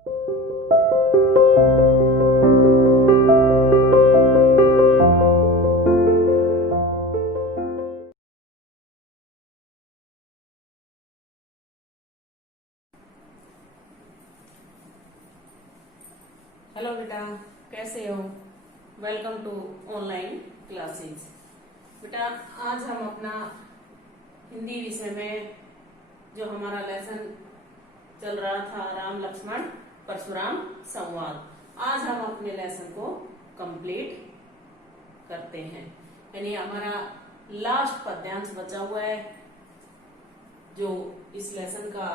Hello बेटा, कैसे हो? Welcome to online classes. बेटा, आज हम अपना हिंदी विषय में जो हमारा लेसन चल रहा था, राम लक्ष्मण परशुराम संवाद, आज हम अपने लेसन को कंप्लीट करते हैं। यानी हमारा लास्ट पद्यांश बचा हुआ है, जो इस लेसन का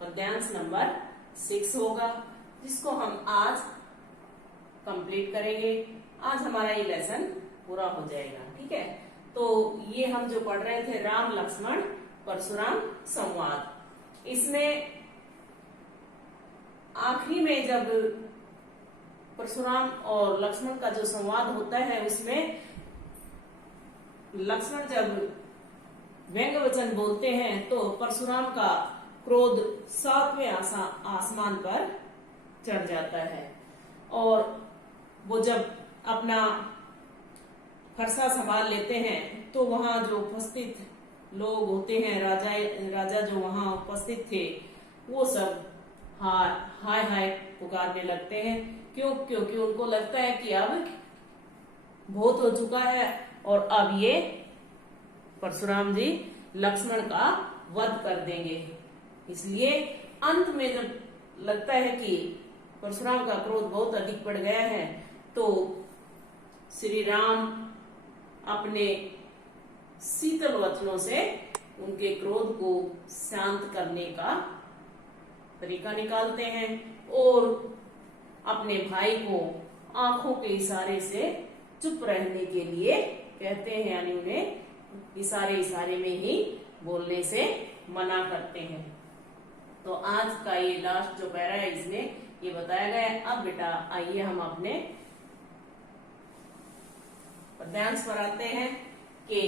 पद्यांश नंबर 6 होगा, जिसको हम आज कंप्लीट करेंगे। आज हमारा ये लेसन पूरा हो जाएगा। ठीक है, तो ये हम जो पढ़ रहे थे राम लक्ष्मण परशुराम संवाद, इसमें आखिरी में जब परशुराम और लक्ष्मण का जो संवाद होता है, उसमें लक्ष्मण जब व्यंग वचन बोलते हैं तो परशुराम का क्रोध 7वें आसमान पर चढ़ जाता है, और वो जब अपना फरसा संभाल लेते हैं तो वहां जो उपस्थित लोग होते हैं, राजा जो वहां उपस्थित थे, वो सब हाय हाय पुकारने लगते हैं। क्योंकि उनको लगता है कि अब बहुत हो चुका है और अब ये परशुराम जी लक्ष्मण का वध कर देंगे। इसलिए अंत में जब लगता है कि परशुराम का क्रोध बहुत अधिक बढ़ गया है, तो श्री राम अपने शीतल वचनों से उनके क्रोध को शांत करने का तरीका निकालते हैं और अपने भाई को आंखों के इशारे से चुप रहने के लिए कहते हैं, यानी उन्हें इशारे में ही बोलने से मना करते हैं। तो आज का ये लास्ट जो पैरा है, इसमें ये बताया गया है। अब बेटा आइए हम अपने पद्यांश पर आते हैं कि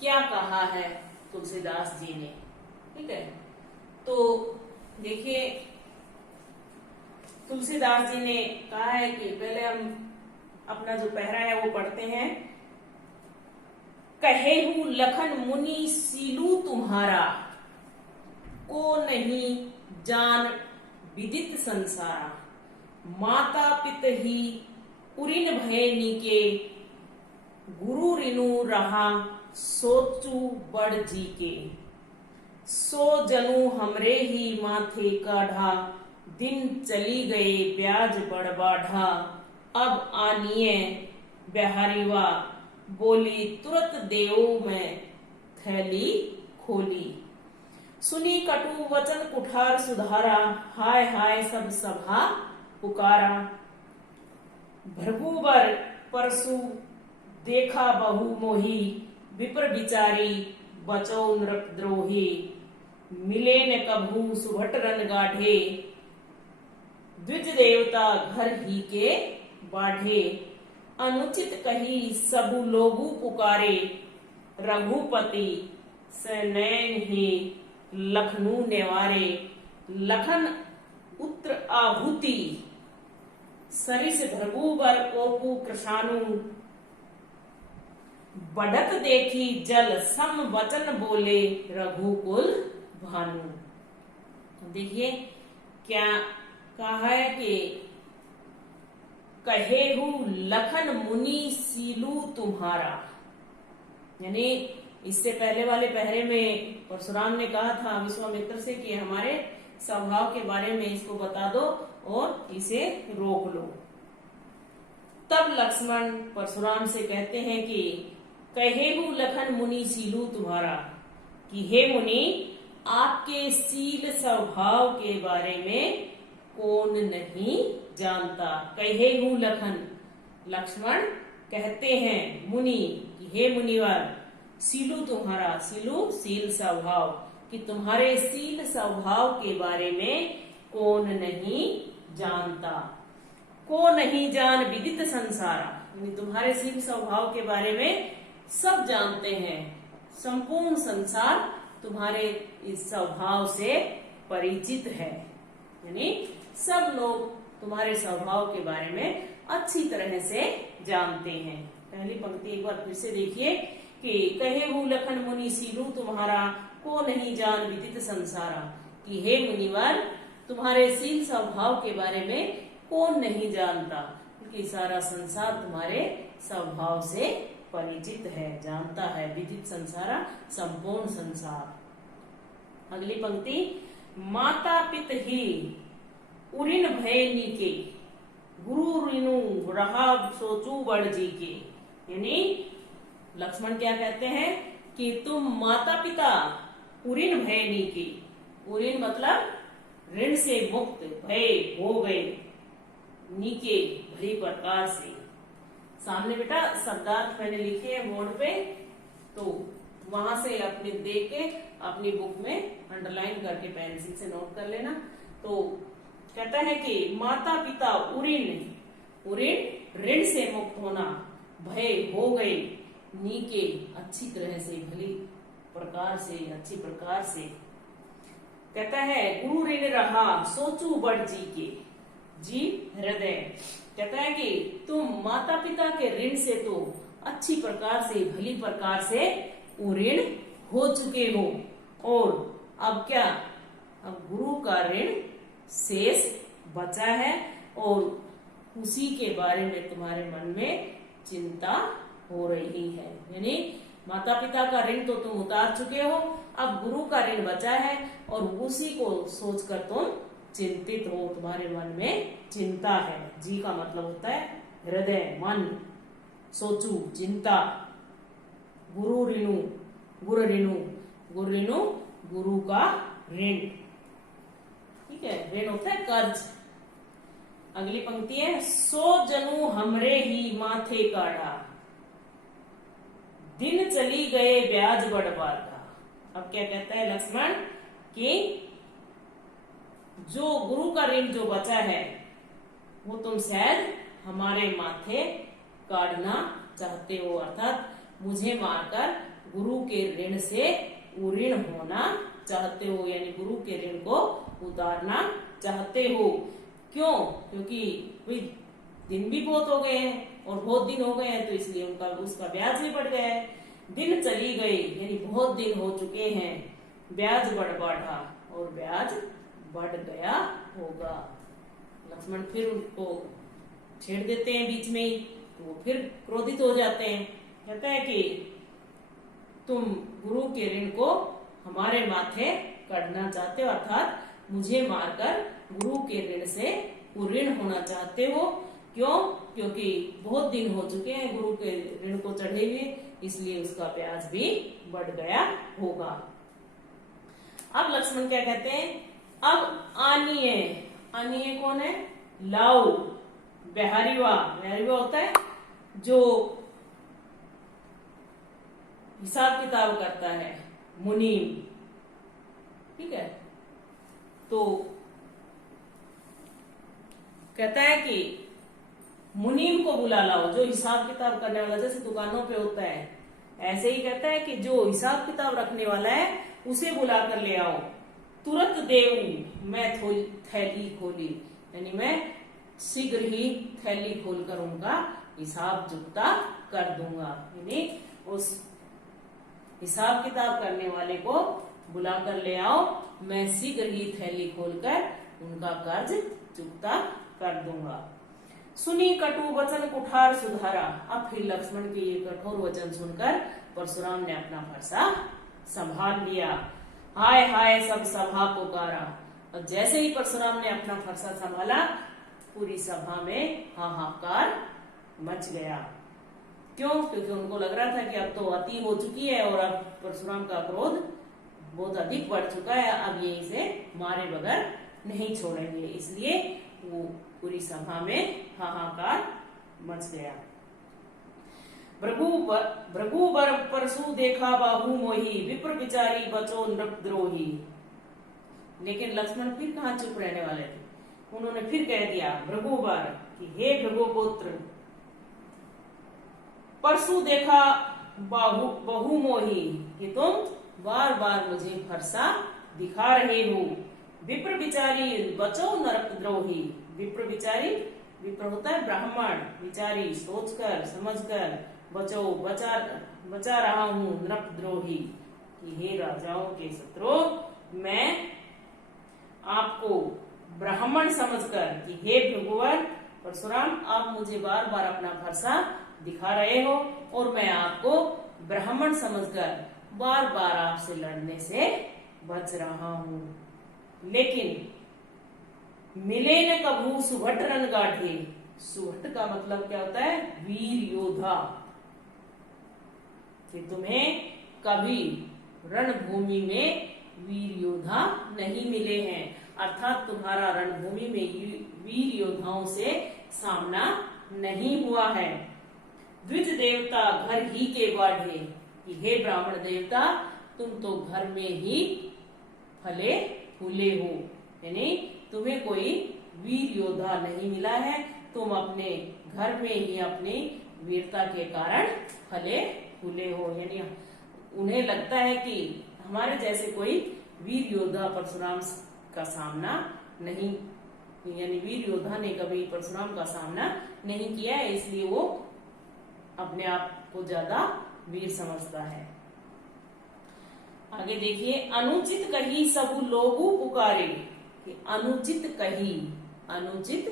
क्या कहा है तुलसीदास जी ने। ठीक है, तो देखिए तुलसीदास जी ने कहा है कि पहले हम अपना जो पहरा है वो पढ़ते हैं। कहेहू लखन मुनि सीलू तुम्हारा, को नहीं जान विदित संसारा। माता पित ही पुरिन भय नीके, गुरु रिनु रहा सोचू बड़ जी के। सो जनु हमरे ही माथे काढ़ा, दिन चली गए ब्याज बड़ बाढ़ा। अब आनिए बिहारीवा, बोली तुरत देव में थैली खोली। सुनी कटु वचन कुठार सुधारा, हाय हाय सब सभा पुकारा। भृगुवर परसु देखा बहु मोही, विप्र विचारी बचो नृपद्रोही। मिले न कभू सुभट रन गाढ़े, द्विज देवता घर ही के बाढ़े। अनुचित कही सबु लोगु पुकारे, रघुपति सनैन ही लखनऊ नेवारे। लखन उत्र आहुति, सरिस भृगुवर कोपु कृषाणु। बढ़त देखी जल सम वचन बोले, रघुकुल भानु। देखिए क्या कहा है कि कहेहू लखन मुनि सीलू तुम्हारा, यानी इससे पहले वाले पहरे में परशुराम ने कहा था विश्वामित्र से कि हमारे स्वभाव के बारे में इसको बता दो और इसे रोक लो। तब लक्ष्मण परशुराम से कहते हैं कि कहेहू लखन मुनि सीलू तुम्हारा, कि हे मुनि आपके सील स्वभाव के बारे में कौन नहीं जानता। कहेहू लखन, लक्ष्मण कहते हैं मुनि कि हे मुनिवर, सीलू तुम्हारा, सीलू सील स्वभाव, कि तुम्हारे सील स्वभाव के बारे में कौन नहीं जानता। को नहीं जान विदित संसारा, तुम्हारे सील स्वभाव के बारे में सब जानते हैं, संपूर्ण संसार तुम्हारे इस स्वभाव से परिचित है। यानी सब लोग तुम्हारे स्वभाव के बारे में अच्छी तरह से जानते हैं। पहली पंक्ति एक बार फिर से देखिए कि कहे हूँ लखन मुनि सीलू तुम्हारा, को नहीं जान विदित संसारा। कि हे मुनिवर, तुम्हारे सील स्वभाव के बारे में कौन नहीं जानता, क्योंकि सारा संसार तुम्हारे स्वभाव से परिचित है, जानता है। विदित संसारा, संपूर्ण संसार। अगली पंक्ति, माता पित ही उरिन भय नीके, गुरु ऋनु रहा सोचू बड़ जी के। यानी लक्ष्मण क्या कहते हैं कि तुम माता पिता उरिन भय नीके, उरिन मतलब ऋण से मुक्त, भय हो गए, नीके भली प्रकार से। सामने बेटा शब्दार्थ मैंने लिखे हैं बोर्ड पे, तो वहां से अपने देख के अपनी बुक में अंडरलाइन करके पेंसिल से नोट कर लेना। तो कहता है कि माता पिता उरिन, उरिन ऋण से मुक्त होना, भय हो गए, नीके अच्छी तरह से, भली प्रकार से, अच्छी प्रकार से। कहता है गुरु ऋण रहा सोचू बड़ जी के, जी हृदय। कहता है कि तुम माता पिता के ऋण से तो अच्छी प्रकार से, भली प्रकार से ऋण हो चुके हो, और अब क्या, अब गुरु का ऋण शेष बचा है, और उसी के बारे में तुम्हारे मन में चिंता हो रही है। यानी माता पिता का ऋण तो तुम उतार चुके हो, अब गुरु का ऋण बचा है, और उसी को सोचकर तुम चिंतित हो, तुम्हारे मन में चिंता है। जी का मतलब होता है हृदय, मन, सोचू, चिंता। गुरु ऋणु, गुरु ऋणु, गुरु ऋणु गुरु का ऋण, ठीक है, ऋण होता है कर्ज। अगली पंक्ति है, सो जनु हमरे ही माथे काढ़ा, दिन चली गए ब्याज बढ़वाता। अब क्या कहता है लक्ष्मण कि जो गुरु का ऋण जो बचा है वो तुम शायद हमारे माथे काटना चाहते हो, अर्थात मुझे मारकर गुरु के ऋण से उऋण होना चाहते हो, यानी गुरु के ऋण को उतारना चाहते हो। क्यों? क्योंकि भाई दिन भी बहुत हो गए हैं और बहुत दिन हो गए हैं, तो इसलिए उनका उसका ब्याज भी बढ़ गया है। दिन चली गई यानी बहुत दिन हो चुके हैं, ब्याज बढ़ बढ़ा और ब्याज बढ़ गया होगा। लक्ष्मण फिर उनको छेड़ देते हैं बीच में ही, तो वो फिर क्रोधित हो जाते हैं। कहता है कि तुम गुरु के ऋण को हमारे माथे काटना चाहते हो, अर्थात मुझे मारकर गुरु के ऋण से उऋण होना चाहते हो। क्यों? क्योंकि बहुत दिन हो चुके हैं गुरु के ऋण को चढ़े हुए, इसलिए उसका ब्याज भी बढ़ गया होगा। अब लक्ष्मण क्या कहते हैं, अब आनिए, आनिए कौन है? लाओ, बिहारीवा, बिहारीवा होता है जो हिसाब किताब करता है, मुनीम, ठीक है। तो कहता है कि मुनीम को बुला लाओ, जो हिसाब किताब करने वाला, जैसे दुकानों पे होता है ऐसे ही कहता है कि जो हिसाब किताब रखने वाला है उसे बुला कर ले आओ। तुरंत देऊ मैं थैली खोली, यानी मैं शीघ्र ही थैली खोलकर उनका हिसाब चुकता कर दूंगा, यानी उस हिसाब किताब करने वाले को बुलाकर ले आओ, मैं शीघ्र ही थैली खोलकर उनका कर्ज चुकता कर दूंगा। सुनी कटु वचन कुठार सुधारा। अब फिर लक्ष्मण के ये कठोर वचन सुनकर परशुराम ने अपना फरसा संभाल लिया। हाय हाय सब सभा पुकारा। और जैसे ही परशुराम ने अपना फरसा संभाला, पूरी सभा में हाहाकार मच गया। क्यों? क्योंकि उनको लग रहा था कि अब तो अति हो चुकी है और अब परशुराम का क्रोध बहुत अधिक बढ़ चुका है, अब ये इसे मारे बगैर नहीं छोड़ेंगे, इसलिए वो पूरी सभा में हाहाकार मच गया। भृगुबर परसु देखा बाहु मोही, विप्र विचारी बचो नृपद्रोही। लेकिन लक्ष्मण फिर कहाँ चुप रहने वाले थे, उन्होंने फिर कह दिया भृगुबर कि हे भृगुपुत्र, परसु देखा बहु मोही, कि तुम बार बार मुझे फरसा दिखा रहे हो, विप्र विचारी बचो नरकद्रोही। विप्र विचारी, विप्र होता है ब्राह्मण, विचारी सोचकर समझकर, बचो बचा रहा हूँ नरकद्रोही कि हे राजाओं के शत्रु, मैं आपको ब्राह्मण समझकर कि हे भगवान परशुराम, आप मुझे बार बार अपना भरोसा दिखा रहे हो और मैं आपको ब्राह्मण समझकर बार बार आपसे लड़ने से बच रहा हूं। लेकिन मिले न कभू सुभट रणगाढ़े। सुभट का मतलब क्या होता है? वीर योद्धा। कि तुम्हें कभी रणभूमि में वीर योद्धा नहीं मिले हैं, अर्थात तुम्हारा रणभूमि में वीर योद्धाओं से सामना नहीं हुआ है। द्विज देवता घर ही के बाढ़े कि हे ब्राह्मण देवता, तुम तो घर में ही फले फूले हो, यानी तुम्हें कोई वीर योद्धा नहीं मिला है, तुम अपने घर में ही अपनी वीरता के कारण फले फूले हो। यानी उन्हें लगता है कि हमारे जैसे कोई वीर योद्धा परशुराम का सामना नहीं, यानी वीर योद्धा ने कभी परशुराम का सामना नहीं किया है, इसलिए वो अपने आप को ज्यादा वीर समझता है। आगे देखिए, अनुचित कही सब लोगु पुकारे। कि अनुचित कही, अनुचित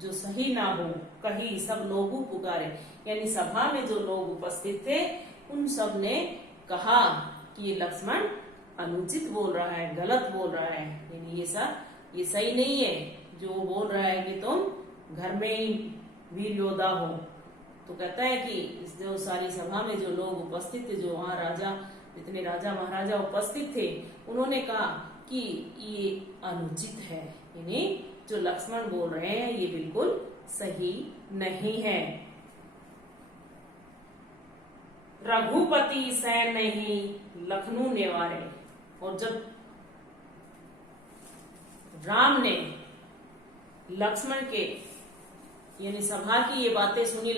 जो सही ना हो, कही सब लोगु पुकारे, यानी सभा में जो लोग उपस्थित थे उन सब ने कहा कि ये लक्ष्मण अनुचित बोल रहा है, गलत बोल रहा है, यानी ये सही नहीं है जो बोल रहा है कि तुम घर में ही वीर योद्धा हो। तो कहता है कि जो सारी सभा में जो लोग उपस्थित थे, जो वहाँ जितने राजा महाराजा उपस्थित थे, उन्होंने कहा कि ये अनुचित है, यानी जो लक्ष्मण बोल रहे हैं ये बिल्कुल सही नहीं है। रघुपति सैन नहीं लखनऊ नेवारे। और जब राम ने लक्ष्मण के यानी सभा की ये बातें सुनी,